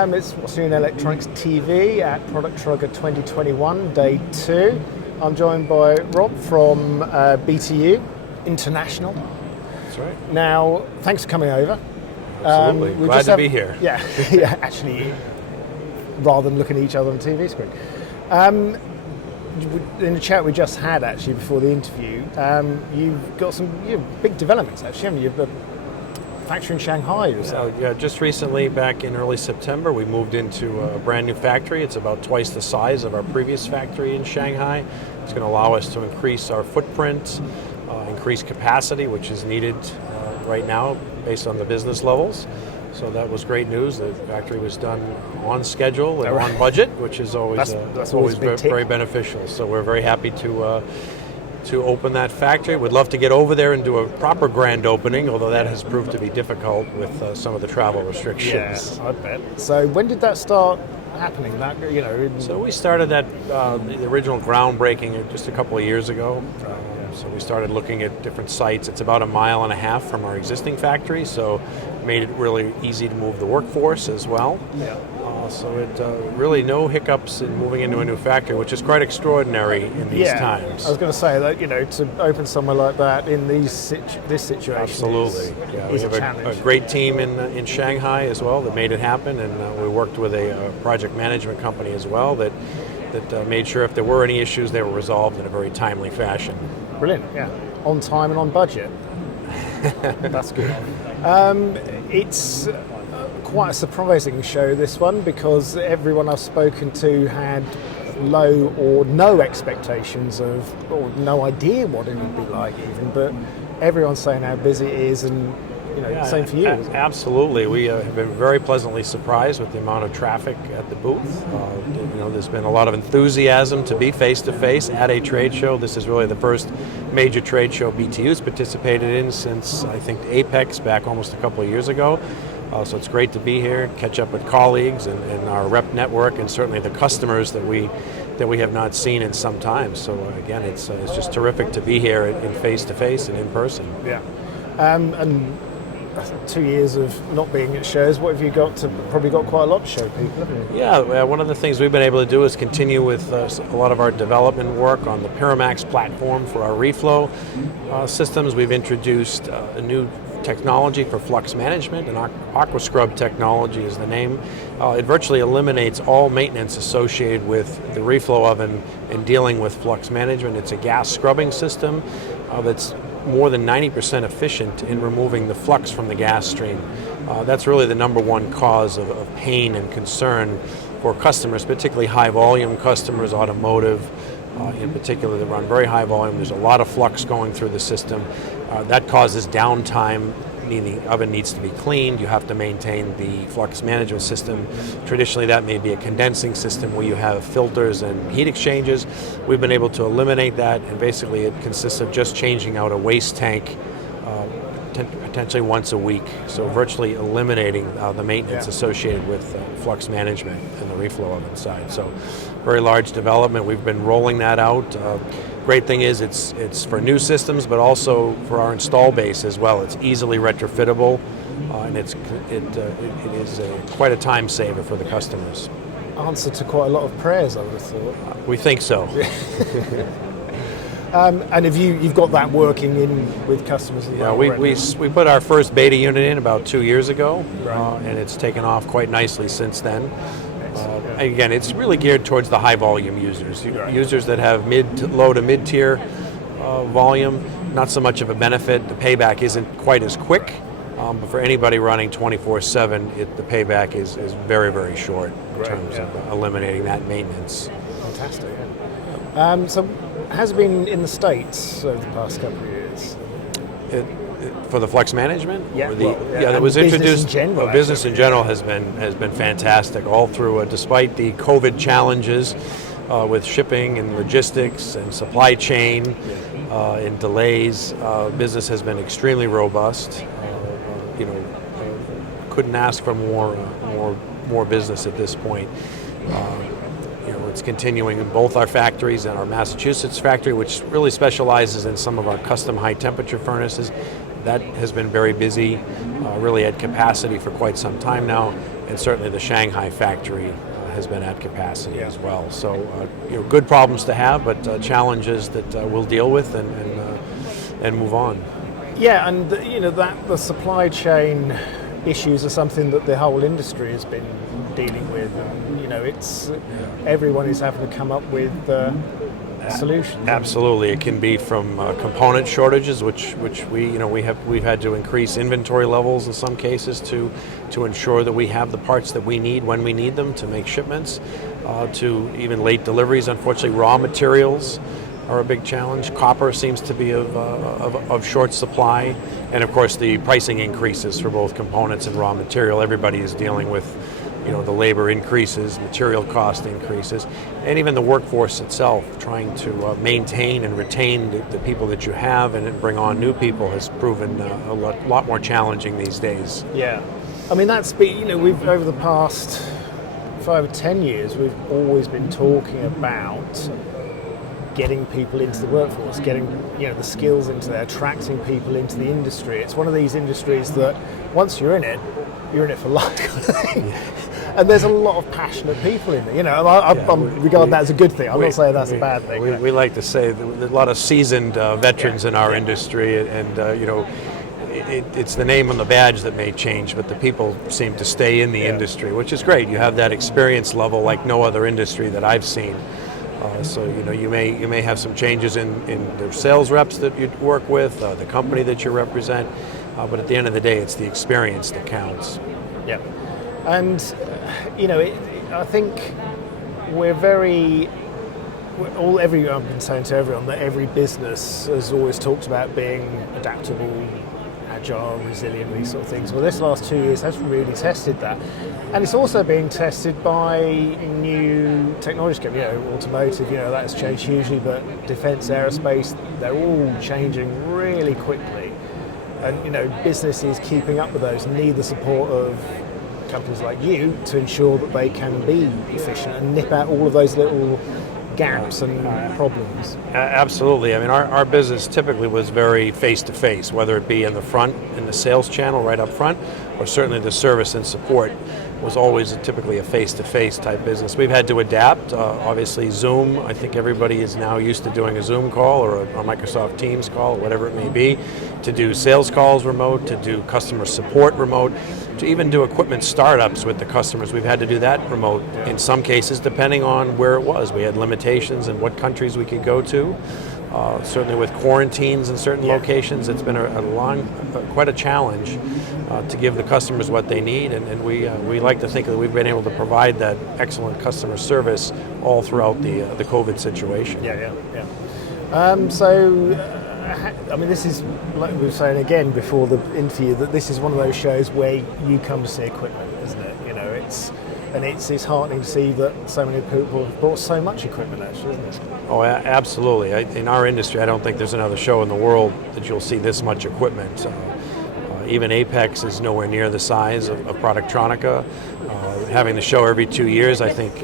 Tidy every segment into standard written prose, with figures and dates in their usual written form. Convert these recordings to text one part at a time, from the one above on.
It's What's New in Electronics TV at productronica 2021, day 2. I'm joined by Rob from BTU International. That's right. Now, thanks for coming over. Absolutely. Glad to be here. Yeah, yeah, actually, rather than looking at each other on the TV screen. In the chat we just had, actually, before the interview, you've got some big developments, actually, haven't you? Factory in Shanghai, you said. Yeah, just recently, back in early September, we moved into a brand new factory. It's about twice the size of our previous factory in Shanghai. It's going to allow us to increase our footprint, increase capacity, which is needed right now based on the business levels. So that was great news. The factory was done on schedule and on budget, which is always that's always very beneficial. So we're very happy to open that factory. We'd love to get over there and do a proper grand opening, although that has proved to be difficult with some of the travel restrictions. Yeah, I bet. So when did that start happening? So we started that the original groundbreaking just a couple of years ago. So we started looking at different sites. It's about 1.5 miles from our existing factory, so made it really easy to move the workforce as well. Yeah. So it really no hiccups in moving into a new factory, which is quite extraordinary in these times. I was going to say that to open somewhere like that in this situation. Absolutely. We have a great team in Shanghai as well that made it happen, and we worked with a project management company as well that made sure if there were any issues, they were resolved in a very timely fashion. Brilliant. Yeah, on time and on budget. That's good. It's quite a surprising show, this one, because everyone I've spoken to had low or no expectations of, or no idea what it would be like even, but everyone's saying how busy it is, and same for you. Absolutely. We have been very pleasantly surprised with the amount of traffic at the booth. There's been a lot of enthusiasm to be face-to-face at a trade show. This is really the first major trade show BTU's participated in since, I think, Apex back almost a couple of years ago. So it's great to be here, catch up with colleagues and our rep network, and certainly the customers that we have not seen in some time. So again, it's just terrific to be here in face-to-face and in person. Yeah. And 2 years of not being at shows, what have you got probably got quite a lot to show people, haven't you? Yeah, one of the things we've been able to do is continue with a lot of our development work on the Paramax platform for our reflow systems. We've introduced a new technology for flux management, and AquaScrub technology is the name. It virtually eliminates all maintenance associated with the reflow oven and dealing with flux management. It's a gas scrubbing system that's more than 90% efficient in removing the flux from the gas stream. That's really the number one cause of pain and concern for customers, particularly high volume customers, automotive in particular, that run very high volume. There's a lot of flux going through the system. That causes downtime, meaning the oven needs to be cleaned. You have to maintain the flux management system. Traditionally, that may be a condensing system where you have filters and heat exchangers. We've been able to eliminate that, and basically it consists of just changing out a waste tank potentially once a week. So virtually eliminating the maintenance associated with flux management and the reflow oven side. So very large development. We've been rolling that out. Great thing is it's for new systems, but also for our install base as well. It's easily retrofittable, and it is quite a time saver for the customers. Answer to quite a lot of prayers, I would have thought. We think so. And have you've got that working in with customers? Yeah, we put our first beta unit in about 2 years ago, right. And it's taken off quite nicely since then. Again, it's really geared towards the high volume users, users that have low to mid tier volume. Not so much of a benefit. The payback isn't quite as quick, but for anybody running 24/7, the payback is very, very short in terms of eliminating that maintenance. Fantastic. Yeah. So has it been in the States over the past couple of years? For the flux management? Yeah, that was introduced. Business in general has been fantastic all through. Despite the COVID challenges with shipping and logistics and supply chain and delays, business has been extremely robust. Couldn't ask for more business at this point. It's continuing in both our factories and our Massachusetts factory, which really specializes in some of our custom high temperature furnaces. That has been very busy, really at capacity for quite some time now. and certainly the Shanghai factory has been at capacity as well. So good problems to have, but challenges that we'll deal with and move on. Yeah, and that the supply chain issues are something that the whole industry has been dealing with. It's everyone is having to come up with solutions. Absolutely, it can be from component shortages, which we've had to increase inventory levels in some cases to ensure that we have the parts that we need when we need them to make shipments, to even late deliveries. Unfortunately, raw materials are a big challenge. Copper seems to be of short supply, and of course the pricing increases for both components and raw material. Everybody is dealing with the labor increases, material cost increases, and even the workforce itself, trying to maintain and retain the people that you have and bring on new people has proven a lot more challenging these days. Yeah, I mean that's been, we've over the past 5 or 10 years we've always been talking about getting people into the workforce, getting the skills into there, attracting people into the industry. It's one of these industries that once you're in it for life. And there's a lot of passionate people in there. I'm regarding that as a good thing. I'm not saying that's a bad thing. We like to say there's a lot of seasoned veterans in our industry, and it's the name on the badge that may change, but the people seem to stay in the industry, which is great. You have that experience level like no other industry that I've seen. So you may have some changes in the sales reps that you work with, the company that you represent, but at the end of the day, it's the experience that counts. Yeah, and I think I've been saying to everyone that every business has always talked about being adaptable, agile, resilient, these sort of things. Well, this last 2 years has really tested that. And it's also being tested by new technology. Automotive, that's changed hugely, but defence, aerospace, they're all changing really quickly. And, business is keeping up with those, need the support of companies like you to ensure that they can be efficient and nip out all of those little gaps and problems. Absolutely. I mean, our business typically was very face-to-face, whether it be in the front, in the sales channel right up front, or certainly the service and support was always typically a face-to-face type business. We've had to adapt. Obviously, Zoom, I think everybody is now used to doing a Zoom call or a Microsoft Teams call, whatever it may be, to do sales calls remote, to do customer support remote, to even do equipment startups with the customers. We've had to do that remote in some cases, depending on where it was. We had limitations in what countries we could go to. Certainly with quarantines in certain locations, it's been quite a challenge to give the customers what they need, and we like to think that we've been able to provide that excellent customer service all throughout the COVID situation. This is, like we were saying again before the interview, that this is one of those shows where you come to see equipment, isn't it? It's heartening to see that so many people have bought so much equipment, actually, isn't it? Oh, absolutely. In our industry, I don't think there's another show in the world that you'll see this much equipment. Even Apex is nowhere near the size of Productronica. Having the show every 2 years, I think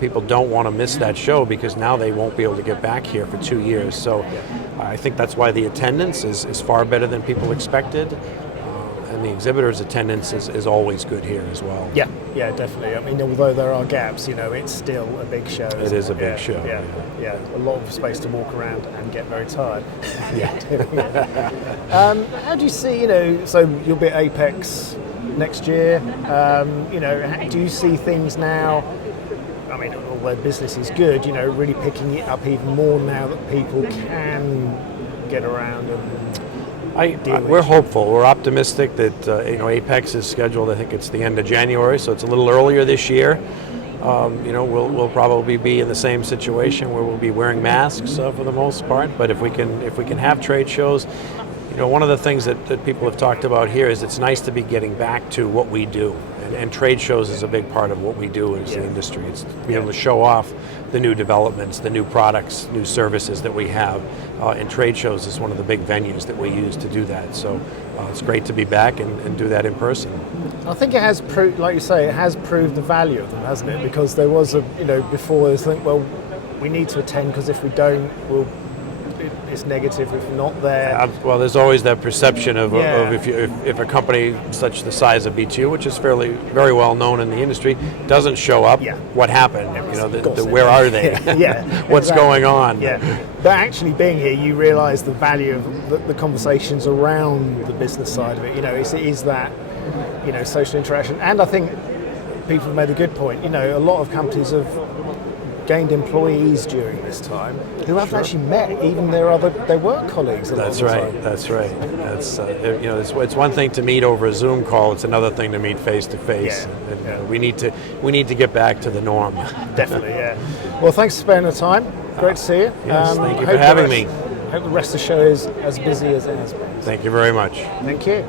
people don't want to miss that show because now they won't be able to get back here for 2 years. So I think that's why the attendance is far better than people expected. And the exhibitors' attendance is always good here as well. Yeah, definitely. I mean, although there are gaps, it's still a big show. It is a big show. Yeah, a lot of space to walk around and get very tired. How do you see, so you'll be at Apex next year. Do you see things now? I mean, although business is good, really picking it up even more now that people can get around and. We're hopeful. We're optimistic that Apex is scheduled. I think it's the end of January, so it's a little earlier this year. We'll probably be in the same situation where we'll be wearing masks for the most part. But if we can have trade shows, one of the things that people have talked about here is it's nice to be getting back to what we do, and trade shows is a big part of what we do as the industry. It's to be able to show off the new developments, the new products, new services that we have. And trade shows is one of the big venues that we use to do that. So it's great to be back and do that in person. I think it has proved, like you say, it has proved the value of them, hasn't it? Because there was before there was we need to attend because if we don't, it's negative if not there. Well, there's always that perception of, Yeah. if a company such the size of BTU, which is very well known in the industry, doesn't show up, Yeah. what happened? It's You know, gossip. where are they? Yeah, What's exactly. going on? Yeah, but actually being here, you realise the value of the conversations around the business side of it. You know, it is that, you know, social interaction, and I think people have made a good point. You know, a lot of companies have gained employees during this time who haven't actually met even their work colleagues. A lot That's of the right. time. That's right. That's you know, it's one thing to meet over a Zoom call. It's another thing to meet face to face. Yeah. We need to get back to the norm. Definitely, yeah. Well, thanks for spending the time. Great to see you. Yes, thank you I for hope having the me. Hope the rest of the show is as busy as it has been. Thank you very much. Thank you.